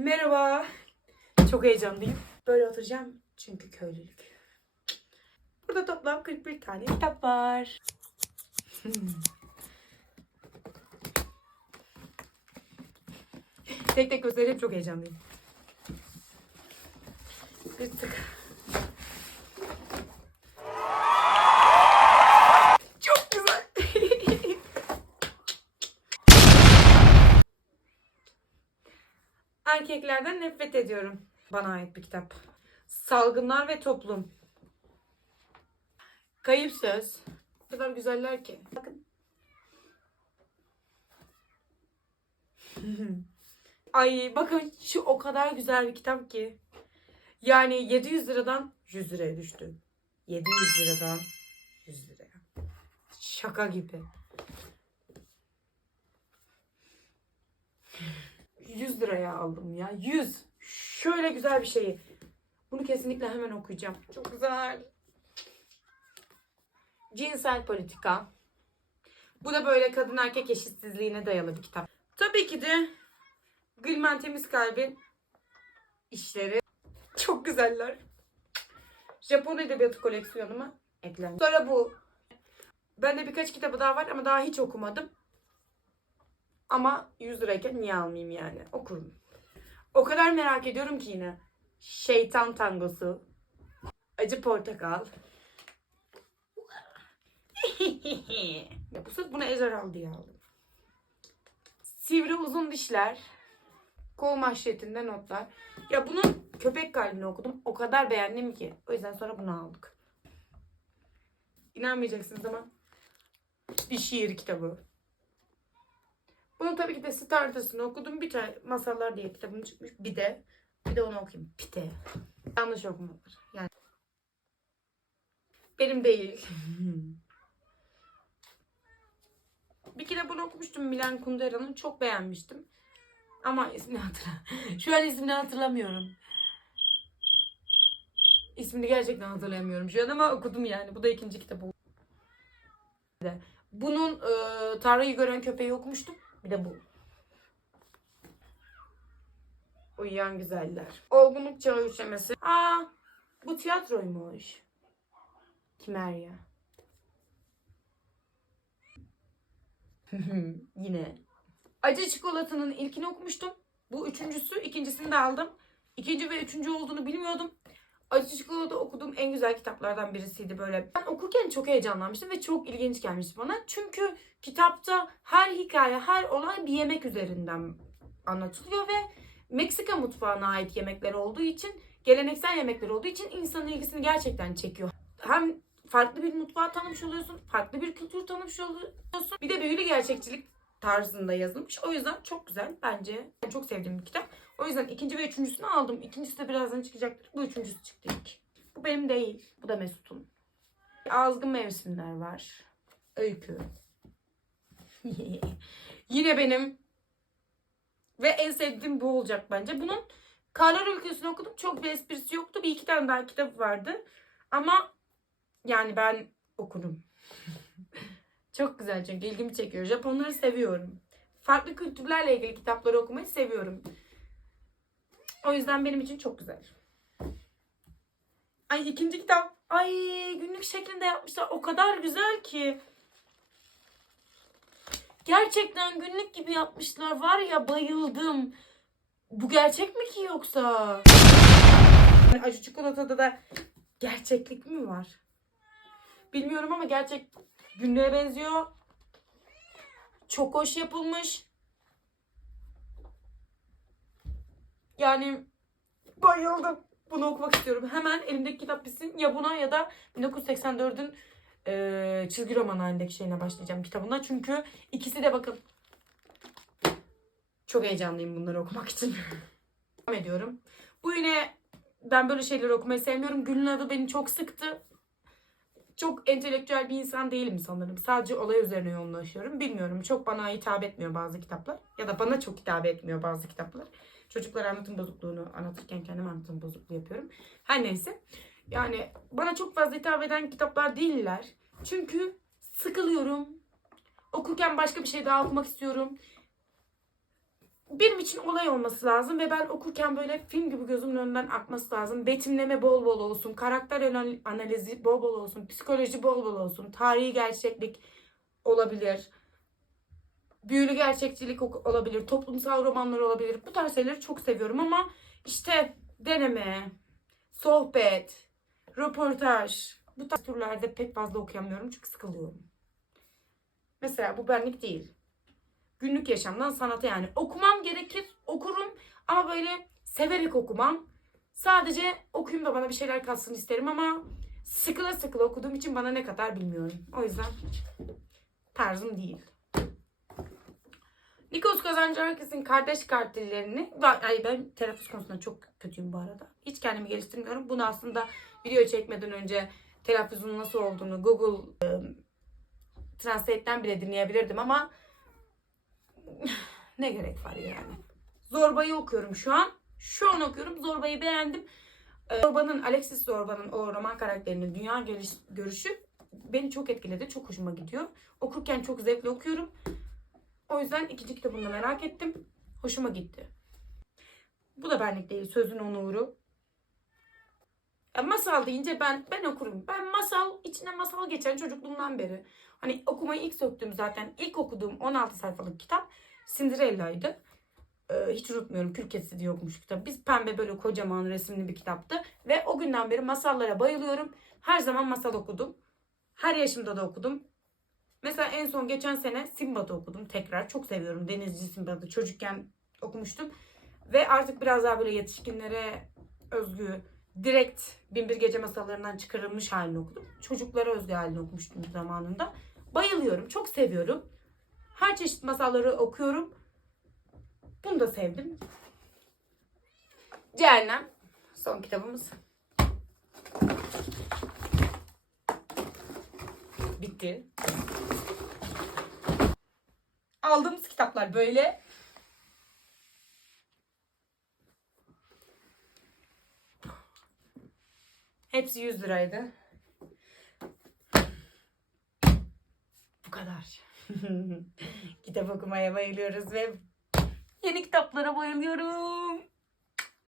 Merhaba. Çok heyecanlıyım. Böyle oturacağım çünkü köylülük. Burada toplam 41 tane kitap var. Tek tek göstereceğim çok heyecanlıyım. Bir tık. Çok güzel. Erkeklerden nefret ediyorum. Bana ait bir kitap. Salgınlar ve Toplum. Kayıp söz. O kadar güzeller ki. Bakın. Ay bakın şu o kadar güzel bir kitap ki. Yani 700 liradan 100 liraya düştü. 700 liradan 100 liraya. Şaka gibi. 100 liraya aldım ya. 100. Şöyle güzel bir şeyi. Bunu kesinlikle hemen okuyacağım. Çok güzel. Cinsel politika. Bu da böyle kadın erkek eşitsizliğine dayalı bir kitap. Tabii ki de Gülmen Temiz Kalbin işleri. Çok güzeller. Japon edebiyatı koleksiyonuma eklendi. Sonra bu. Bende birkaç kitabı daha var ama daha hiç okumadım. Ama 100 lirayken niye almayayım yani? Okurum. O kadar merak ediyorum ki yine. Şeytan tangosu. Acı portakal. ya bu sırf buna ejderhal diye aldım. Sivri uzun dişler. Kol manşetinde notlar. Ya bunun köpek kalbini okudum. O kadar beğendim ki. O yüzden sonra bunu aldık. İnanmayacaksınız ama bir şiir kitabı. Bunun tabii ki de startısını okudum. Bir tane masallar diye kitabım çıkmış. Bir de bir de onu okuyayım. De. Yanlış okumalar. Yani benim değil. bir kere bunu okumuştum Milan Kundera'nın. Çok beğenmiştim. Ama ismini hatırla. Şu an ismini hatırlamıyorum. İsmini gerçekten hatırlamıyorum şu an ama okudum yani. Bu da ikinci oldu. Bunun e, Tanrı'yı gören köpeği okumuştum. Bir de bu. Uyuyan güzeller. Olgunluk çağı üçlemesi. Aa, bu tiyatroymuş. Kimerya. Yine. Acı çikolatanın ilkini okumuştum. Bu üçüncüsü. ikincisini de aldım. İkinci ve üçüncü olduğunu bilmiyordum. Acı Çikolata okuduğum en güzel kitaplardan birisiydi böyle. Ben okurken çok heyecanlanmıştım ve çok ilginç gelmişti bana. Çünkü kitapta her hikaye, her olay bir yemek üzerinden anlatılıyor ve Meksika mutfağına ait yemekler olduğu için, geleneksel yemekler olduğu için insanın ilgisini gerçekten çekiyor. Hem farklı bir mutfağı tanımış oluyorsun, farklı bir kültür tanımış oluyorsun. Bir de büyülü gerçekçilik tarzında yazılmış. O yüzden çok güzel bence. Ben çok sevdiğim bir kitap. O yüzden ikinci ve üçüncüsünü aldım. İkincisi de birazdan çıkacaktır. Bu üçüncüsü çıktı ilk. Bu benim değil. Bu da Mesut'un. Azgın mevsimler var. Öykü. Yine benim. Ve en sevdiğim bu olacak bence. Bunun Karlar Ülkesi'ni okudum. Çok bir esprisi yoktu. Bir iki tane daha kitabı vardı. Ama yani ben okudum. Çok güzel çünkü ilgimi çekiyor. Japonları seviyorum. Farklı kültürlerle ilgili kitapları okumayı seviyorum. O yüzden benim için çok güzel. Ay ikinci kitap. Ay günlük şeklinde yapmışlar. O kadar güzel ki. Gerçekten günlük gibi yapmışlar. Var ya bayıldım. Bu gerçek mi ki yoksa? Hani acı çikolatada da gerçeklik mi var? Bilmiyorum ama gerçek günlüğe benziyor. Çok hoş yapılmış. Yani bayıldım. Bunu okumak istiyorum. Hemen elimdeki kitap bitsin. Ya buna ya da 1984'ün e, çizgi roman halindeki şeyine başlayacağım kitabına. Çünkü ikisi de bakın. Çok heyecanlıyım bunları okumak için. Devam ediyorum. Bu yine ben böyle şeyleri okumayı sevmiyorum. Gül'ün adı beni çok sıktı. Çok entelektüel bir insan değilim sanırım. Sadece olay üzerine yoğunlaşıyorum. Bilmiyorum. Çok bana hitap etmiyor bazı kitaplar. Ya da bana çok hitap etmiyor bazı kitaplar. Çocuklara anlatım bozukluğunu anlatırken kendim anlatım bozukluğu yapıyorum. Her neyse. Yani bana çok fazla hitap eden kitaplar değiller. Çünkü sıkılıyorum. Okurken başka bir şey daha okumak istiyorum. Benim için olay olması lazım ve ben okurken böyle film gibi gözümün önünden akması lazım. Betimleme bol bol olsun, karakter anal- analizi bol bol olsun, psikoloji bol bol olsun, tarihi gerçeklik olabilir. Büyülü gerçekçilik olabilir, toplumsal romanlar olabilir. Bu tarz şeyleri çok seviyorum ama işte deneme, sohbet, röportaj bu tarz türlerde pek fazla okuyamıyorum çünkü sıkılıyorum. Mesela bu benlik değil günlük yaşamdan sanata yani. Okumam gerekir, okurum ama böyle severek okumam. Sadece okuyayım da bana bir şeyler katsın isterim ama sıkıla sıkıla okuduğum için bana ne kadar bilmiyorum. O yüzden tarzım değil. Nikos Kazancı herkesin kardeş katillerini ay ben telaffuz konusunda çok kötüyüm bu arada. Hiç kendimi geliştirmiyorum. Bunu aslında video çekmeden önce telaffuzun nasıl olduğunu Google e, Translate'ten bile dinleyebilirdim ama ne gerek var yani. Zorba'yı okuyorum şu an. Şu an okuyorum. Zorba'yı beğendim. Ee, Zorba'nın, Alexis Zorba'nın o roman karakterinin dünya görüşü beni çok etkiledi. Çok hoşuma gidiyor. Okurken çok zevkle okuyorum. O yüzden ikinci kitabını merak ettim. Hoşuma gitti. Bu da benlik değil. Sözün onuru. Ya masal deyince ben ben okurum. Ben masal, içine masal geçen çocukluğumdan beri. Hani okumayı ilk söktüğüm zaten ilk okuduğum 16 sayfalık kitap Cinderella'ydı. Ee, hiç unutmuyorum. Kül Kedisi diye okumuş kitap. Biz pembe böyle kocaman resimli bir kitaptı. Ve o günden beri masallara bayılıyorum. Her zaman masal okudum. Her yaşımda da okudum. Mesela en son geçen sene Simbad'ı okudum tekrar. Çok seviyorum Denizci Simbad'ı. Çocukken okumuştum. Ve artık biraz daha böyle yetişkinlere özgü, direkt Binbir Gece masallarından çıkarılmış halini okudum. Çocuklara özgü halini okumuştum zamanında. Bayılıyorum, çok seviyorum. Her çeşit masalları okuyorum. Bunu da sevdim. Cehennem. Son kitabımız. Bitti. Aldığımız kitaplar böyle. Hepsi 100 liraydı. Bu kadar. Kitap okumaya bayılıyoruz ve yeni kitaplara bayılıyorum.